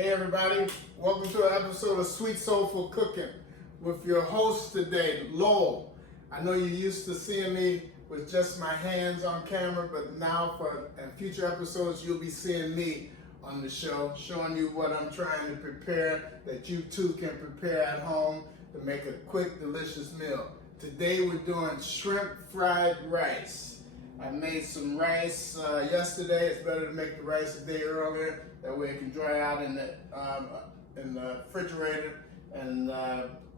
Hey everybody, welcome to an episode of Sweet Soulful Cooking with your host today, Lowell. I know you're used to seeing me with just my hands on camera, but now in future episodes you'll be seeing me on the show, showing you what I'm trying to prepare that you too can prepare at home to make a quick, delicious meal. Today we're doing shrimp fried rice. I made some rice yesterday. It's better to make the rice a day earlier. That way it can dry out in the refrigerator and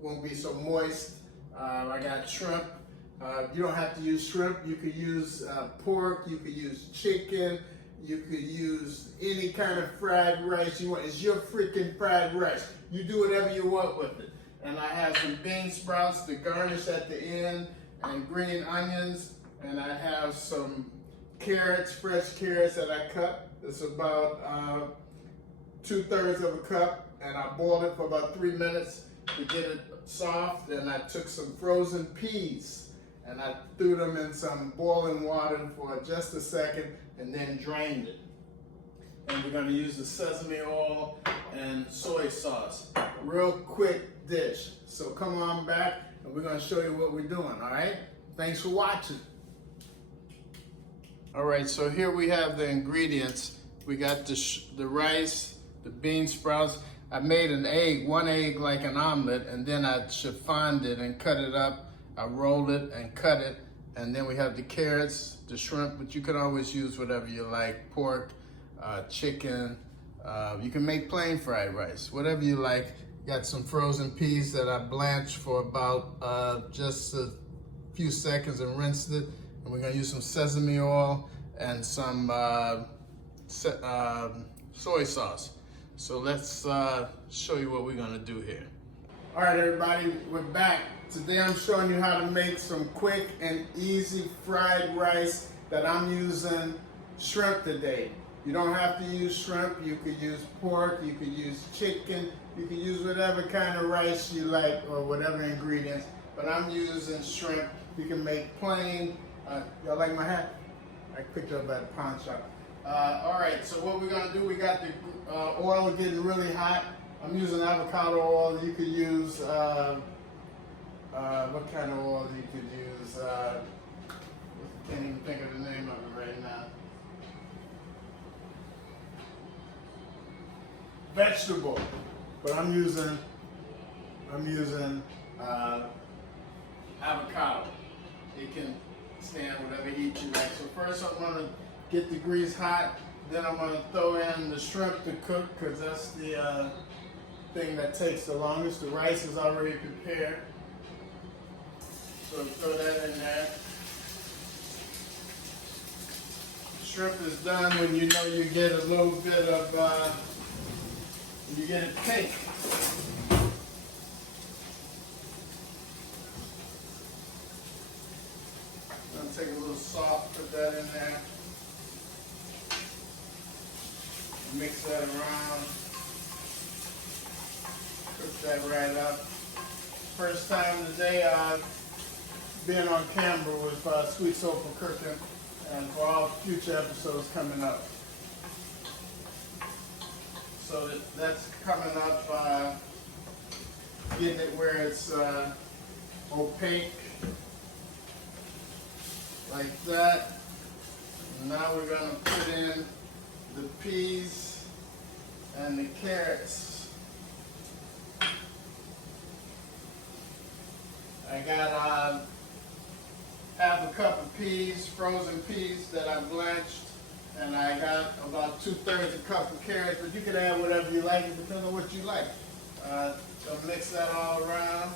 won't be so moist. I got shrimp. You don't have to use shrimp. You could use pork. You could use chicken. You could use any kind of fried rice you want. It's your freaking fried rice. You do whatever you want with it. And I have some bean sprouts to garnish at the end and green onions. And I have some carrots, fresh carrots that I cut. It's about 2/3 of a cup, and I boiled it for about 3 minutes to get it soft. And I took some frozen peas and I threw them in some boiling water for just a second and then drained it. And we're gonna use the sesame oil and soy sauce. Real quick dish. So come on back and we're gonna show you what we're doing, all right? Thanks for watching. All right, so here we have the ingredients. We got the rice, the bean sprouts. I made one egg like an omelet, and then I chiffoned it and cut it up. I rolled it and cut it. And then we have the carrots, the shrimp, but you can always use whatever you like, pork, chicken. You can make plain fried rice, whatever you like. Got some frozen peas that I blanched for about just a few seconds and rinsed it. And we're gonna use some sesame oil and some soy sauce. So let's show you what we're gonna do here. All right, everybody, we're back. Today I'm showing you how to make some quick and easy fried rice that I'm using shrimp today. You don't have to use shrimp. You could use pork, you could use chicken, you could use whatever kind of rice you like or whatever ingredients, but I'm using shrimp. You can make plain. Y'all like my hat? I picked it up at the pawn shop. All right, so what we're gonna do, we got the oil getting really hot. I'm using avocado oil. You could use, what kind of oil you could use? Can't even think of the name of it right now. Vegetable, but I'm using avocado. It can stand whatever heat you like. So first I'm gonna get the grease hot, then I'm gonna throw in the shrimp to cook because that's the thing that takes the longest. The rice is already prepared. So throw that in there. Shrimp is done when you know you get a little bit of, you get it pink. Take a little salt, put that in there. Mix that around. Cook that right up. First time today I've been on camera with Sweet Soulful Cooking, and for all future episodes coming up. So that's coming up, getting it where it's opaque. Like that. Now we're gonna put in the peas and the carrots. I got half a cup of peas, frozen peas that I blanched, and I got about 2/3 a cup of carrots, but you can add whatever you like, it depends on what you like. So mix that all around.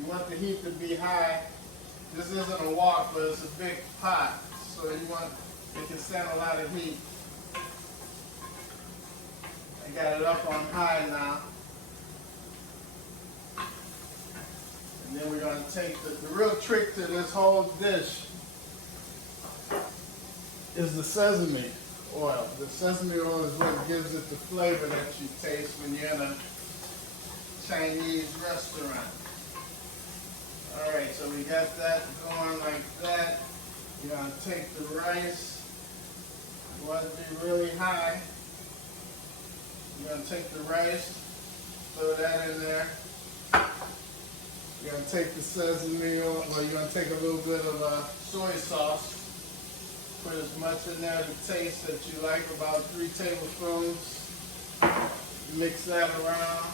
You want the heat to be high. This isn't a wok, but it's a big pot, so it can stand a lot of heat. I got it up on high now. And then we're going to take the real trick to this whole dish is the sesame oil. The sesame oil is what gives it the flavor that you taste when you're in a Chinese restaurant. All right, so we got that going like that. You're gonna take the rice, you want it to be really high. You're gonna take the rice, throw that in there. You're gonna take the sesame oil, well, you're gonna take a little bit of soy sauce. Put as much in there to taste that you like, about 3 tablespoons. Mix that around.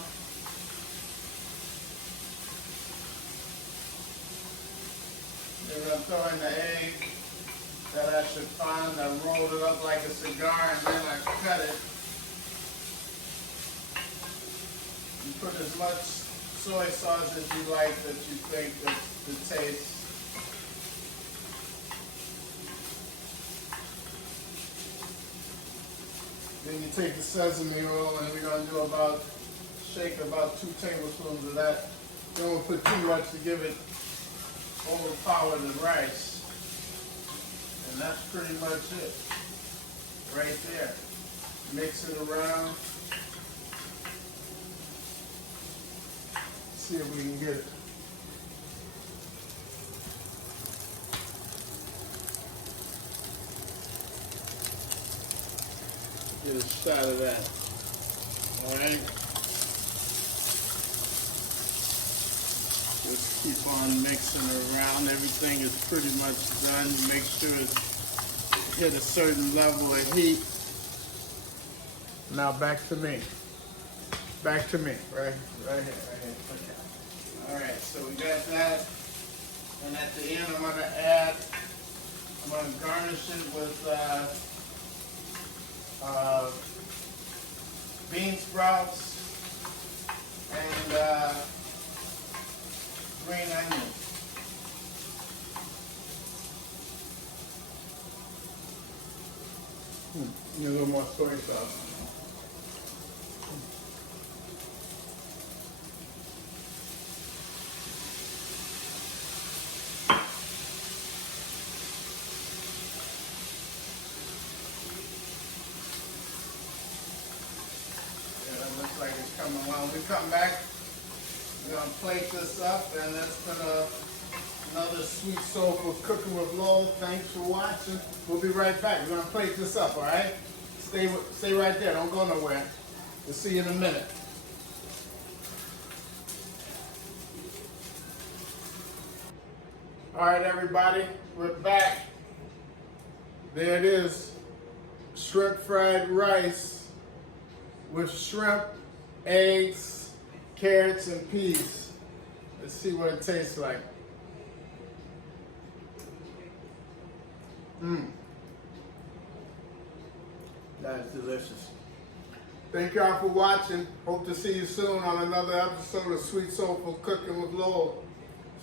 Then we're gonna throw in the egg that I should find. I rolled it up like a cigar and then I cut it. You put as much soy sauce as you like that you think that the taste. Then you take the sesame oil and we're going to do shake about 2 tablespoons of that. Don't put too much to give it overpower the rice. And that's pretty much it. Right there. Mix it around. See if we can get it. Get a shot of that. Alright. Just keep on mixing around. Everything is pretty much done. Make sure it's hit a certain level of heat. Now back to me. Back to me. Right here. Okay. Alright, so we got that. And at the end I'm going to garnish it with bean sprouts and green onions. Need a little more soy sauce. Looks like it's coming along. When we come back, we're going to plate this up, and that's been another Sweet Soulful Cooking with Lowell. Thanks for watching. We'll be right back. We're going to plate this up, all right? Stay right there. Don't go nowhere. We'll see you in a minute. All right, everybody. We're back. There it is. Shrimp fried rice with shrimp, eggs, carrots, and peas. Let's see what it tastes like. That's delicious. Thank y'all for watching. Hope to see you soon on another episode of Sweet Soulful Cooking with Lowell.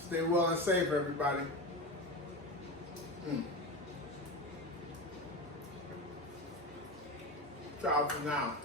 Stay well and safe, everybody. Ciao for now.